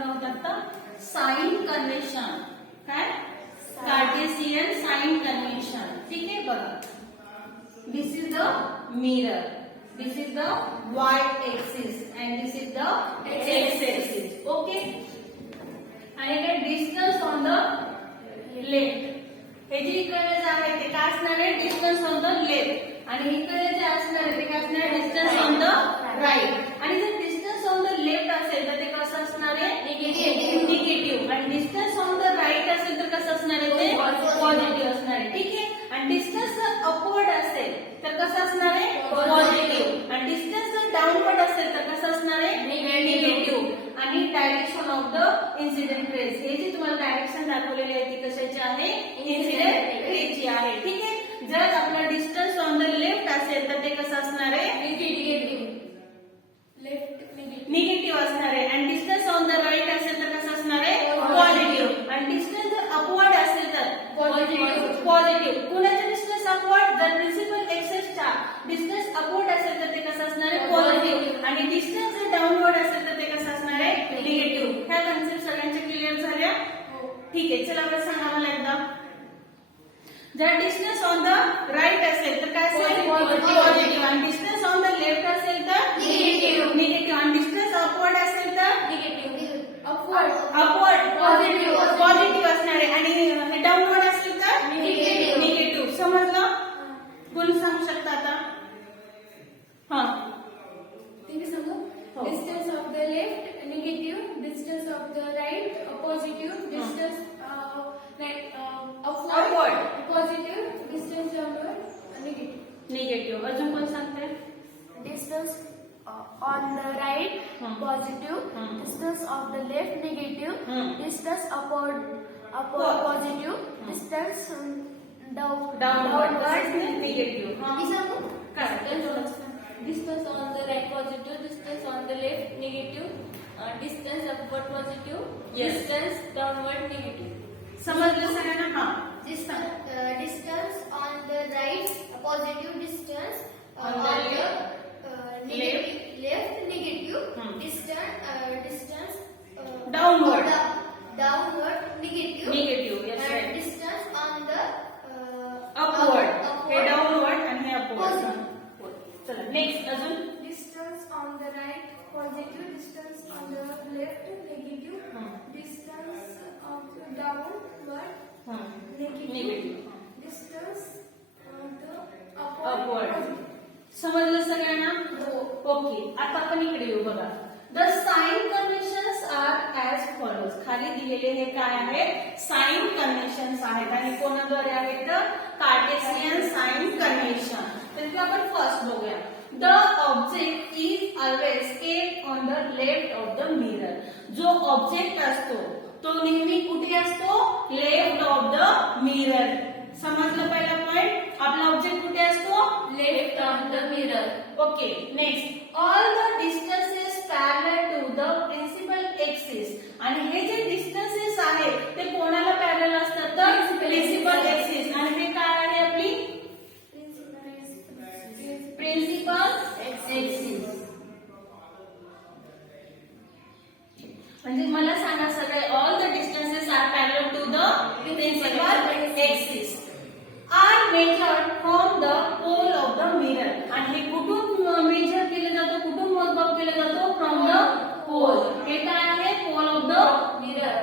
करणार आहोत आता साइन कन्व्हेन्शन. काय? Cartesian sign convention. ठीक आहे बघा. This is the mirror, this is the y-axis and this is the x-axis. Okay. आणि हे distance on the left. हे जे इकडे जे आहे ते काय असणार आहे? distance on the left. आणि इकडे जे असणार आहे ते काय असणार आहे? distance on the right. आणि जर distance on the left असेल तर ते कसं असणार आहे? निगेटिव्ह. आणि distance on the right असेल तर कसं असणार आहे? ते पॉझिटिव्ह असणार आहे. ठीक आहे. आणि डिस्टन्स जर अपवर्ड असेल तर कसं असणार आहे? पॉझिटिव्ह. आणि डिस्टन्स जर डाऊनवर्ड असेल तर कसं असणार आहे? निगेटिव्ह. आणि direction of the incident rays, हे जे तुम्हाला डायरेक्शन दाखवलेली आहे ती कशाची आहे? इन्सिडेंट रेजची आहे. ठीक आहे. जर आपला डिस्टन्स ऑन द लेफ्ट असेल तर ते कसं असणार आहे? निगेटिव्ह असणार आहे. आणि डिस्टन्स ऑन द राईट असेल तर कसं असणार आहे? पॉझिटिव्ह. आणि डिस्टन्स जर अपवर्ड असेल तर पॉझिटिव्ह. कुणाचे डिस्टन्स अपवर्ड? जर प्रिन्सिपल एक्सेसचा डिस्टन्स अपवर्ड असेल तर ते कसं असणार आहे? पॉझिटिव्ह. आणि डिस्टन्स जर डाऊनवर्ड असेल तर ते कसं असणार आहे? निगेटिव्ह. ह्या कन्सेप्ट सगळ्यांच्या क्लिअर झाल्या? ठीक आहे. चला आता सांगा मला एकदा. जर डिस्टन्स ऑन द राईट असेल तर काय असेल? पॉझिटिव्ह. आणि डिस्टन्स ऑन द लेफ्ट असेल तर निगेटिव्ह. आणि डिस्टन्स अपवर्ड असेल तर अपवर्ड पॉझिटिव्ह असणार आहे. आणि डाऊनवर्ड असेल तर निगेटिव्ह. समजलं? कोणी सांगू शकता आता? हा, Distance of the left negative, distance of the right positive, distance upward positive, distance downward negative. Negative. अजून कोण सांगते? Distance on the right positive, distance of the left negative, distance upward positive, distance downward negative. Distance on the right positive, distance on the left negative, distance upward positive, Yes. distance downward negative. समजलं सगळ्यांना? हा. Distance on the right positive, distance On the left negative, distance Downward. downward negative, Negative, yes, and right. distance on the upward. हे downward आणि हे upward. Positive. चला next. अजून Distance on the right positive, distance on the left negative, distance of the downward negative, negative. distance on the Upward. upward positive. समजलं सगळ्यांना? Okay. आता आपण इकडे येऊ बघा. The sign conventions are as follows. खाली दिलेले हे काय आहेत? साइन कन्व्हेन्शन्स आहेत. आणि कोणाद्वारे आहेत? Cartesian sign convention. तर आपण फर्स्ट बघूया. The object is always kept on the left of the mirror. जो ऑब्जेक्ट असतो तो नेहमी कुठे असतो? Left of the mirror. समजलं पहिला पॉइंट? आपला ऑब्जेक्ट कुठे असतो? Left of the mirror. Okay. Next. All the distances parallel to the principal axis. आणि हे जे डिस्टन्सेस आहेत ते कोणाला पॅरलल असतात? तर प्रिन्सिपल एक्सिस. आणि हे काय आहे? आपली प्रिन्सिपल एक्सिस. म्हणजे मला सांगा सगळे, all the distances are parallel to the principal axis are measured from the pole of the mirror. आणि हे कुठून मेजर केलं जातं? कुठून मोजमाप केलं जातं? From the pole. हे काय आहे? Pole of the mirror.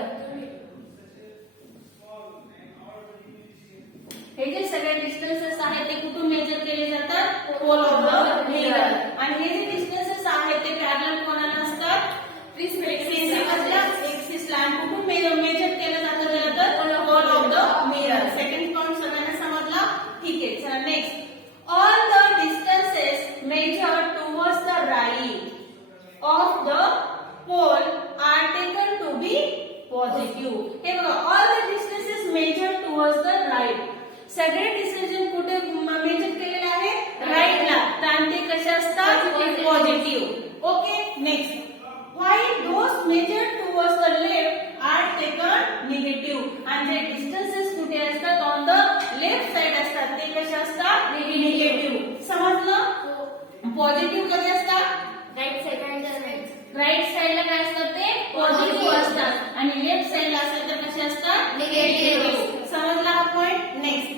हे जे सगळे डिस्टन्सेस आहेत ते कुठून मेजर केले जातात? Pole of the mirror. आणि हे जे डिस्टन्सेस आहेत ते पॅरलल कोणाला असतात? प्रिन्सिपलच्या एक्सिसला. आणि कुठून मेजर केलं जातं तर pole of the mirror. Second point सगळ्यांना समजला? ठीक आहे. चला next. All the distances measured towards the right of the pole are taken to be positive. हे बघा, all the distances measured towards the right. सगळे डिसिजन कुठे मेजर केलेले आहे? राईटला. तर ते कसे असतात? Positive. Okay. Next. while those measured towards the left are taken negative. आणि जे डिस्टन्सेस कुठे असतात? ऑन द लेफ्ट साइड असतात. ते कसे असतात? निगेटिव्ह. समजलं? पॉझिटिव्ह कधी असतात? right side and the right. Right साइडला काय असतात? ते पॉझिटिव्ह असतात. असतात Negative. समजला हा point. Next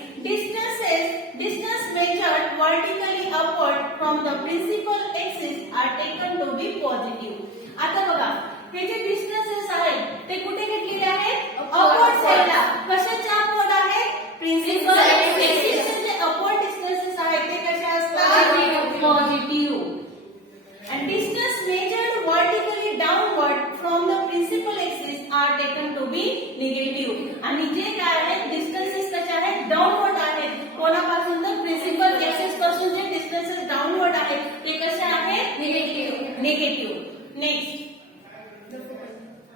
distance measured vertically upward from the principal axis are taken to be positive. आता बघा हे जे डिस्टन्सेस आहेत ते कुठे घेतलेले आहेत अपवर्ड साइडला. कशाच्या अपवर्ड आहेत प्रिन्सिपल एक्सिस जे अपवर्ड डिस्टन्सेस आहेत ते कशा असतात positive. and distance measured vertically downward from the principal axis are taken to be negative. आणि जे काय आहेत डिस्टन्सेस कशा आहेत डाऊनवर्ड आहेत. कोणापासून तर प्रिन्सिपल एक्सिस पासून जे डिस्टन्सेस डाऊनवर्ड आहेत ते कसे आहेत निगेटिव्ह. नेक्स्ट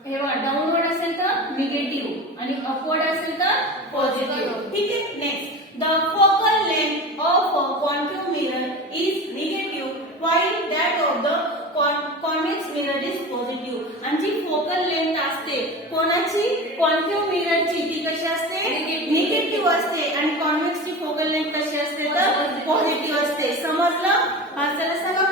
हे बघा डाऊनवर्ड असेल तर निगेटिव्ह आणि अपवर्ड असेल तर पॉझिटिव्ह. ठीक आहे. Next the focal length of a concave mirror is negative while that of the convex mirror is positive. आणि जी फोकल लेंथ असते कोणाची कॉन्केव्ह मिररची ती कशी असते निगेटिव्ह असते आणि कॉन्वेक्स ची फोकल लेंथ कशी असते तर पॉझिटिव्ह असते. समजलं. हा चला सांगा